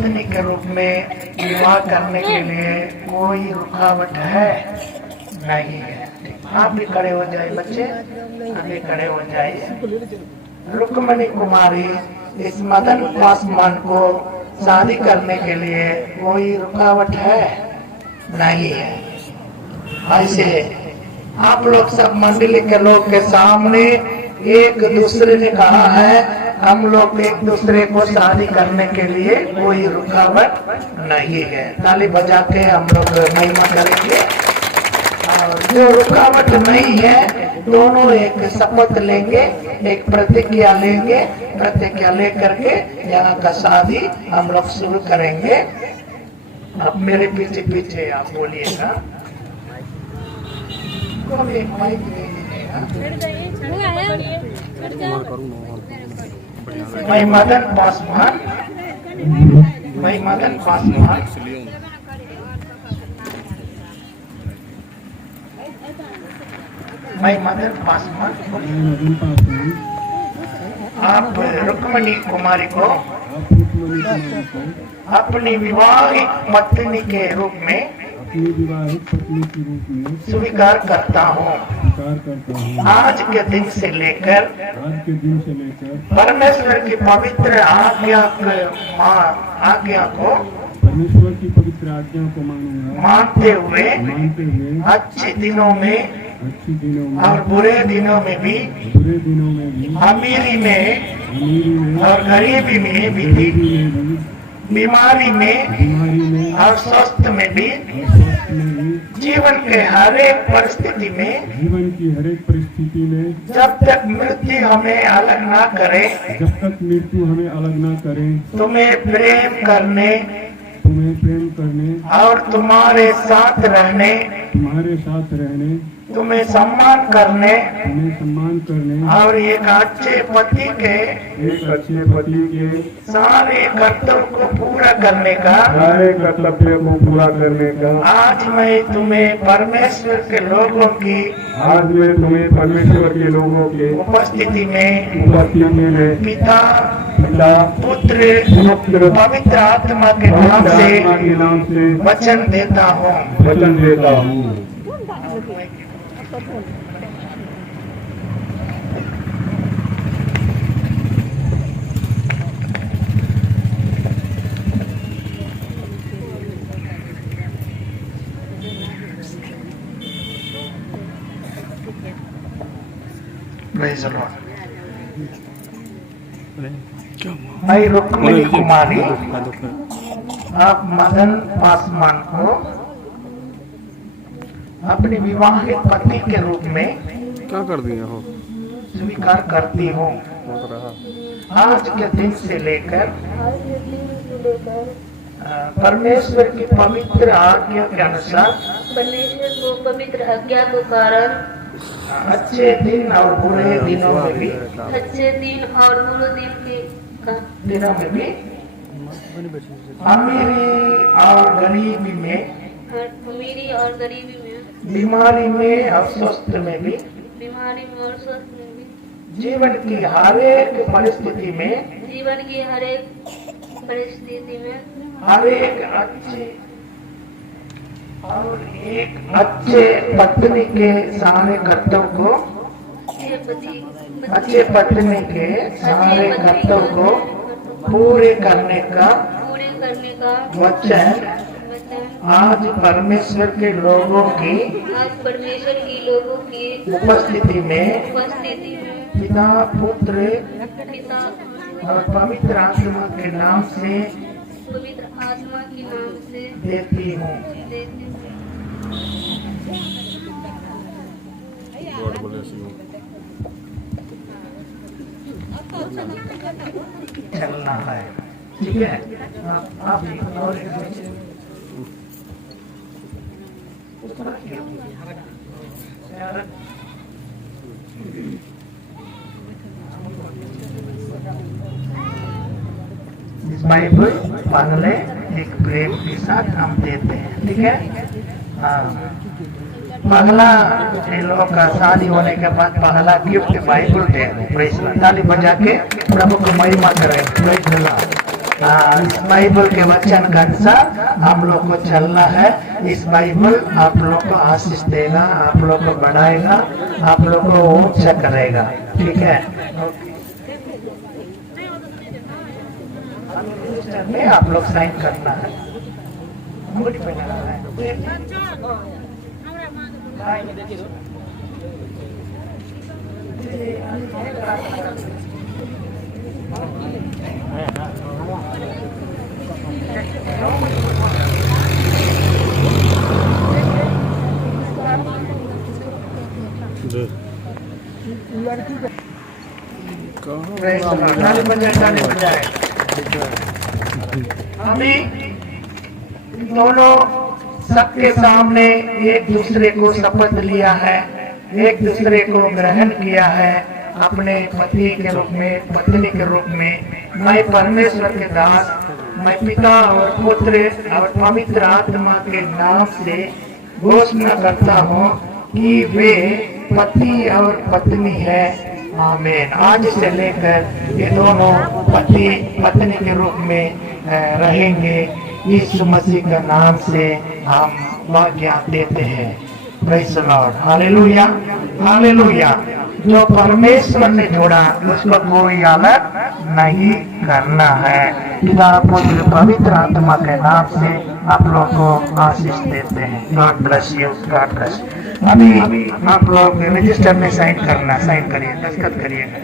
पत्नी के रूप में विवाह करने के लिए कोई रुकावट है? नहीं है। आप भी खड़े हो जाइए बच्चे, अभी खड़े हो जाइए। रुक्मणी कुमारी इस मदन पासवान को शादी करने के लिए कोई रुकावट है? नहीं है। ऐसे आप लोग सब मंडली के लोग के सामने एक दूसरे ने कहा है हम लोग एक दूसरे को शादी करने के लिए कोई रुकावट नहीं है। ताली बजा के हम लोग महिमा करेंगे। और जो रुकावट नहीं है, दोनों एक शपथ लेंगे, एक प्रतिज्ञा लेंगे। प्रतिज्ञा लेकर के यहाँ का शादी हम लोग शुरू करेंगे। अब मेरे पीछे पीछे आप बोलिएगा। मैं मदन पासवान, मैं मदन पासवान मैं मदन पासवान आप रुक्मणी कुमारी को अपनी विवाहित पत्नी के रूप में स्वीकार करता हूँ। आज के दिन से लेकर परमेश्वर की पवित्र आज्ञा को परमेश्वर की पवित्र आज्ञा को मानूंगा, मानते हुए अच्छे दिनों में और बुरे दिनों में भी, अमीरी में और गरीबी में भी, बीमारी में और स्वस्थ में भी, जीवन के हर एक परिस्थिति में, जब तक मृत्यु हमें अलग ना करे, तुम्हें प्रेम करने और तुम्हारे साथ रहने, तुम्हें सम्मान करने और एक अच्छे पति के सारे कर्तव्य को पूरा करने का आज मैं तुम्हें परमेश्वर के लोगों की उपस्थिति में पिता पुत्र पवित्र आत्मा के नाम से वचन देता हूँ। मैं रुक्मणी कुमारी आप मदन पासवान को अपने विवाहित पति के रूप में क्या कर दिए हो स्वीकार करती हूँ। आज के दिन से लेकर परमेश्वर की पवित्र आज्ञा के अनुसार, परमेश्वर को पवित्र आज्ञा के कारण, अच्छे दिन और बुरे दिनों में भी, अच्छे दिन और बुरे दिनों में भी, अमीरी और गरीबी में, बीमारी में और स्वस्थ में भी, जीवन की हर एक परिस्थिति में, हर एक अच्छे पत्नी के सारे कर्तव्य को, अच्छे पत्नी के सारे कर्तव्य को पूरे करने का वचन आज परमेश्वर के लोगों की उपस्थिति में पिता पुत्र और पवित्र आत्मा के नाम से देती हूँ। चलना है, ठीक है। आप और बाइबल पहले एक प्रेम के साथ हम देते हैं, ठीक है। पहला इन लोगों का शादी होने के बाद पहला गिफ्ट बाइबल है। प्रेस ताली बजा के प्रभु को महिमा करें। प्रेस इस बाइबल के वचन के अनुसार आप लोग को चलना है। इस बाइबल आप लोग को आशीष देगा, आप लोग को बढ़ाएगा, आप लोग को ऊंचा करेगा। ठीक है, में आप लोग साइन करना है। ताली बजाए। हमें दोनों सबके सामने एक दूसरे को शपथ लिया है, एक दूसरे को ग्रहण किया है अपने पति के रूप में, पत्नी के रूप में। मैं परमेश्वर के दास, मैं पिता और पुत्र और पवित्र आत्मा के नाम से घोषणा करता हूँ कि वे पति और पत्नी है। आमीन। आज से लेकर ये दोनों पति पत्नी के रूप में रहेंगे। यीशु मसीह का नाम से हम आज्ञा देते हैं। Praise the Lord. Hallelujah, hallelujah. जो परमेश्वर ने जोड़ा उसको कोई अलग नहीं करना है। पिता पुत्र पवित्र आत्मा के नाम से आप लोग को आशीष देते हैं। God bless you, God bless. अभी आप लोग रजिस्टर में साइन करना, साइन करिए, दस्तखत करिए।